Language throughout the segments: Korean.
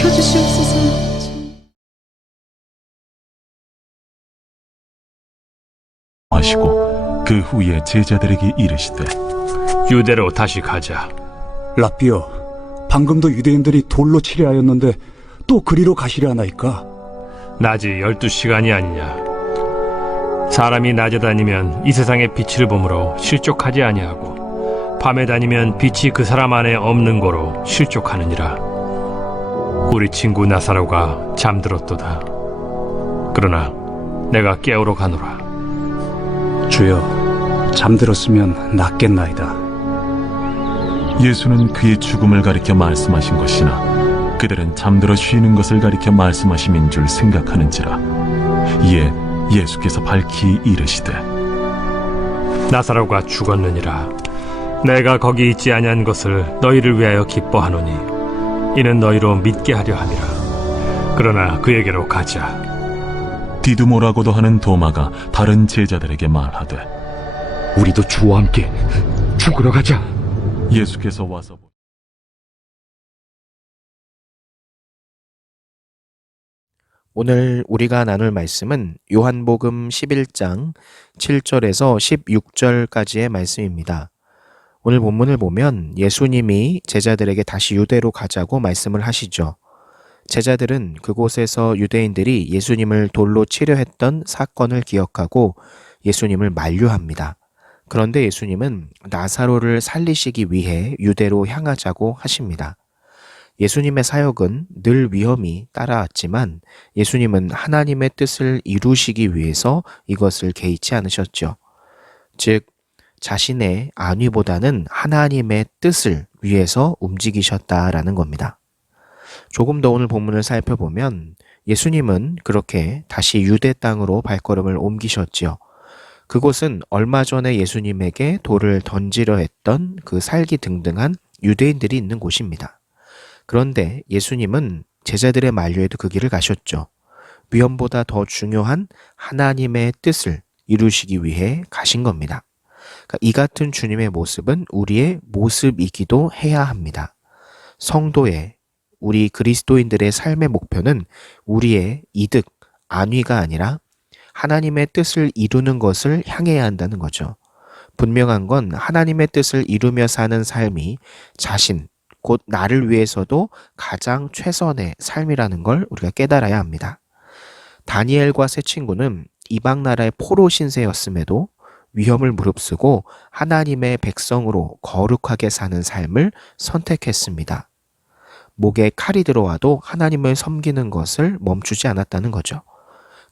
지켜주시옵소서. 하시고 그 후에 제자들에게 이르시되 유대로 다시 가자. 라삐여, 방금도 유대인들이 돌로 치려 하였는데 또 그리로 가시려 하나이까? 낮이 12시간이 아니냐. 사람이 낮에 다니면 이 세상의 빛을 보므로 실족하지 아니하고 밤에 다니면 빛이 그 사람 안에 없는 거로 실족하느니라. 우리 친구 나사로가 잠들었도다. 그러나 내가 깨우러 가노라. 주여, 잠들었으면 낫겠나이다. 예수는 그의 죽음을 가리켜 말씀하신 것이나 그들은 잠들어 쉬는 것을 가리켜 말씀하심인 줄 생각하는지라. 이에 예수께서 밝히 이르시되 나사로가 죽었느니라. 내가 거기 있지 아니한 것을 너희를 위하여 기뻐하노니 이는 너희로 믿게 하려 함이라. 그러나 그에게로 가자. 디두모라고도 하는 도마가 다른 제자들에게 말하되 우리도 주와 함께 죽으러 가자. 예수께서 와서 오늘 우리가 나눌 말씀은 요한복음 11장 7절에서 16절까지의 말씀입니다. 오늘 본문을 보면 예수님이 제자들에게 다시 유대로 가자고 말씀을 하시죠. 제자들은 그곳에서 유대인들이 예수님을 돌로 치려 했던 사건을 기억하고 예수님을 만류합니다. 그런데 예수님은 나사로를 살리시기 위해 유대로 향하자고 하십니다. 예수님의 사역은 늘 위험이 따라왔지만 예수님은 하나님의 뜻을 이루시기 위해서 이것을 개의치 않으셨죠. 즉, 자신의 안위보다는 하나님의 뜻을 위해서 움직이셨다라는 겁니다. 조금 더 오늘 본문을 살펴보면 예수님은 그렇게 다시 유대 땅으로 발걸음을 옮기셨지요. 그곳은 얼마 전에 예수님에게 돌을 던지려 했던 그 살기등등한 유대인들이 있는 곳입니다. 그런데 예수님은 제자들의 만류에도 그 길을 가셨죠. 위험보다 더 중요한 하나님의 뜻을 이루시기 위해 가신 겁니다. 그러니까 이 같은 주님의 모습은 우리의 모습이기도 해야 합니다. 성도의 우리 그리스도인들의 삶의 목표는 우리의 이득, 안위가 아니라 하나님의 뜻을 이루는 것을 향해야 한다는 거죠. 분명한 건 하나님의 뜻을 이루며 사는 삶이 자신, 곧 나를 위해서도 가장 최선의 삶이라는 걸 우리가 깨달아야 합니다. 다니엘과 세 친구는 이방 나라의 포로 신세였음에도 위험을 무릅쓰고 하나님의 백성으로 거룩하게 사는 삶을 선택했습니다. 목에 칼이 들어와도 하나님을 섬기는 것을 멈추지 않았다는 거죠.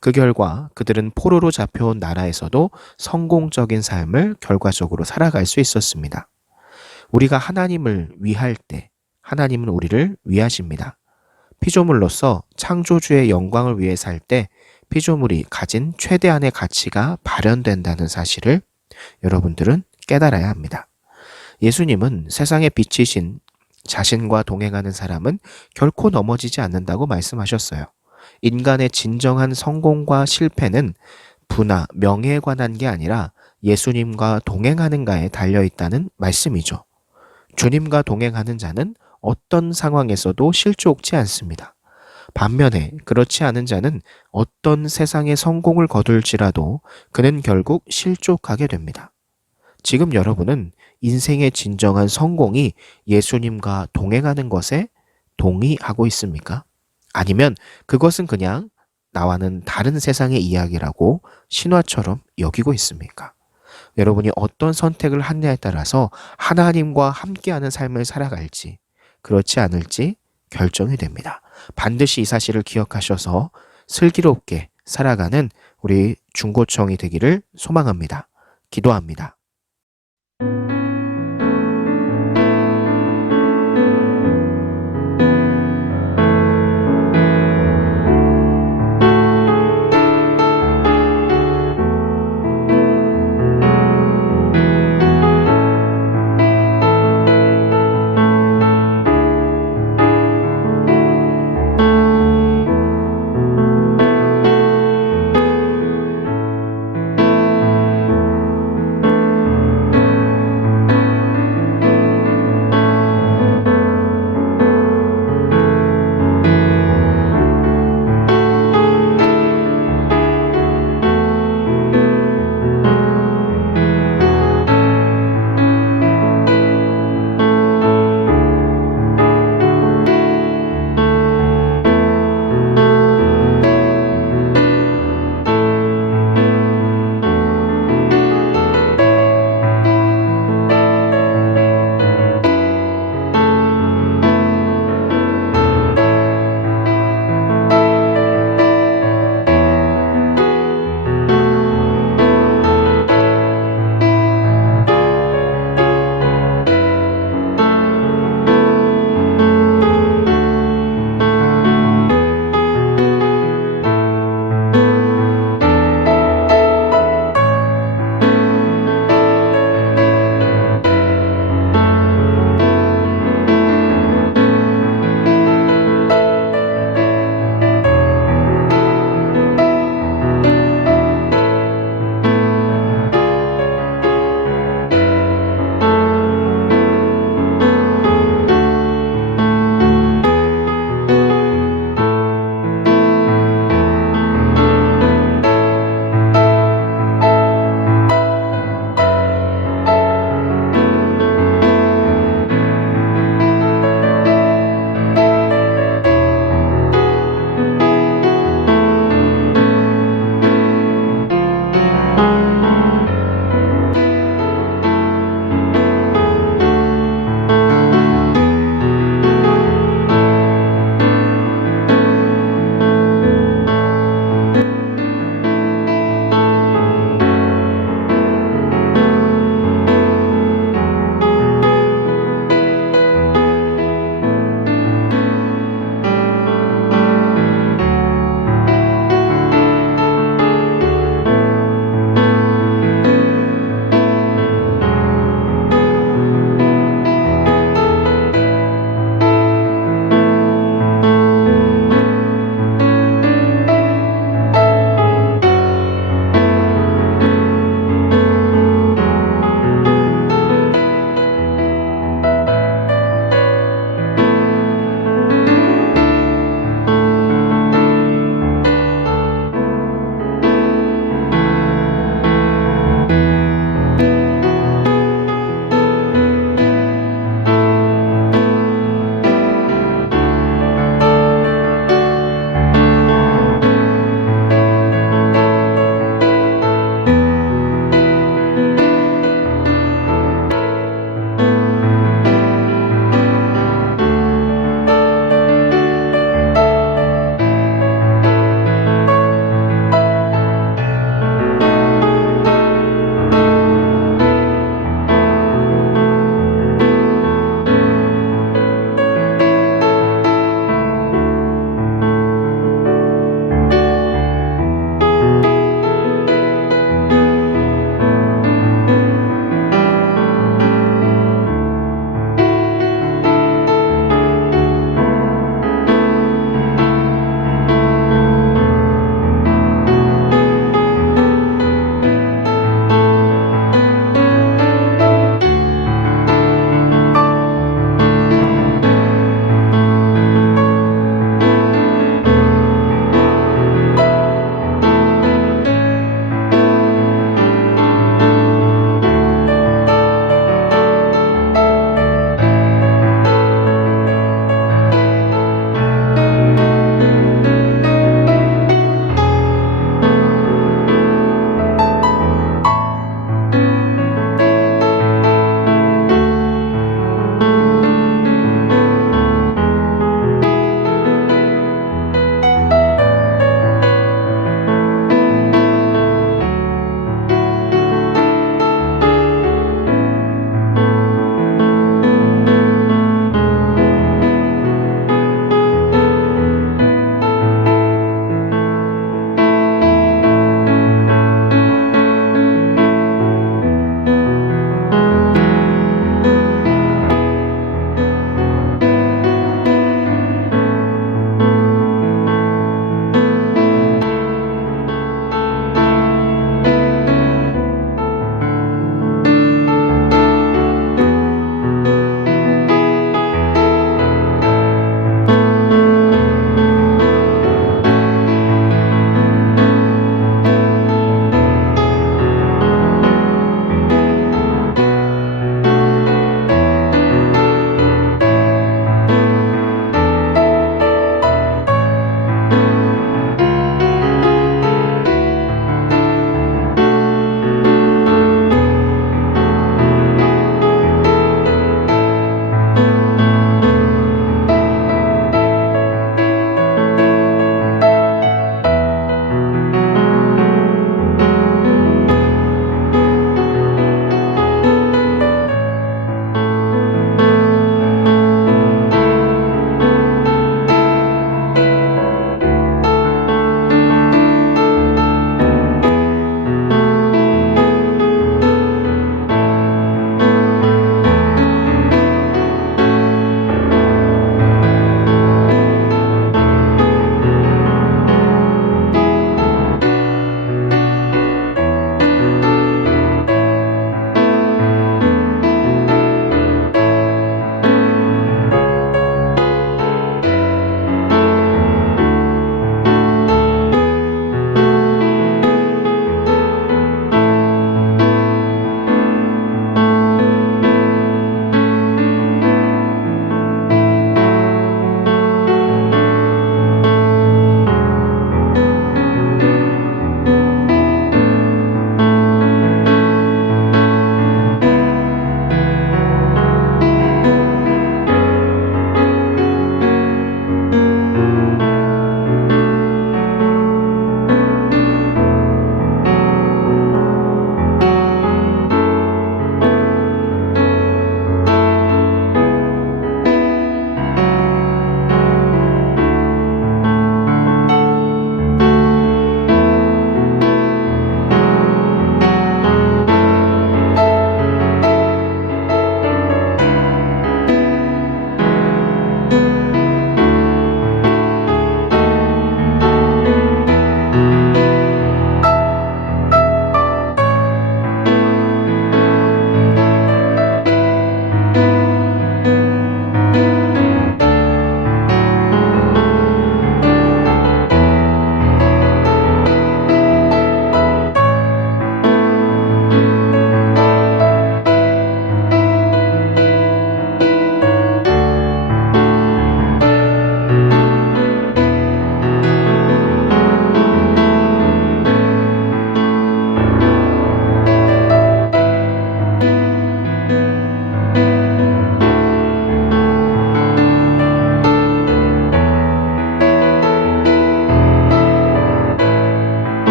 그 결과 그들은 포로로 잡혀온 나라에서도 성공적인 삶을 결과적으로 살아갈 수 있었습니다. 우리가 하나님을 위할 때 하나님은 우리를 위하십니다. 피조물로서 창조주의 영광을 위해 살 때 피조물이 가진 최대한의 가치가 발현된다는 사실을 여러분들은 깨달아야 합니다. 예수님은 세상의 빛이신 자신과 동행하는 사람은 결코 넘어지지 않는다고 말씀하셨어요. 인간의 진정한 성공과 실패는 부나 명예에 관한 게 아니라 예수님과 동행하는가에 달려있다는 말씀이죠. 주님과 동행하는 자는 어떤 상황에서도 실족지 않습니다. 반면에 그렇지 않은 자는 어떤 세상의 성공을 거둘지라도 그는 결국 실족하게 됩니다. 지금 여러분은 인생의 진정한 성공이 예수님과 동행하는 것에 동의하고 있습니까? 아니면 그것은 그냥 나와는 다른 세상의 이야기라고 신화처럼 여기고 있습니까? 여러분이 어떤 선택을 하느냐에 따라서 하나님과 함께하는 삶을 살아갈지 그렇지 않을지 결정이 됩니다. 반드시 이 사실을 기억하셔서 슬기롭게 살아가는 우리 중고청이 되기를 소망합니다. 기도합니다.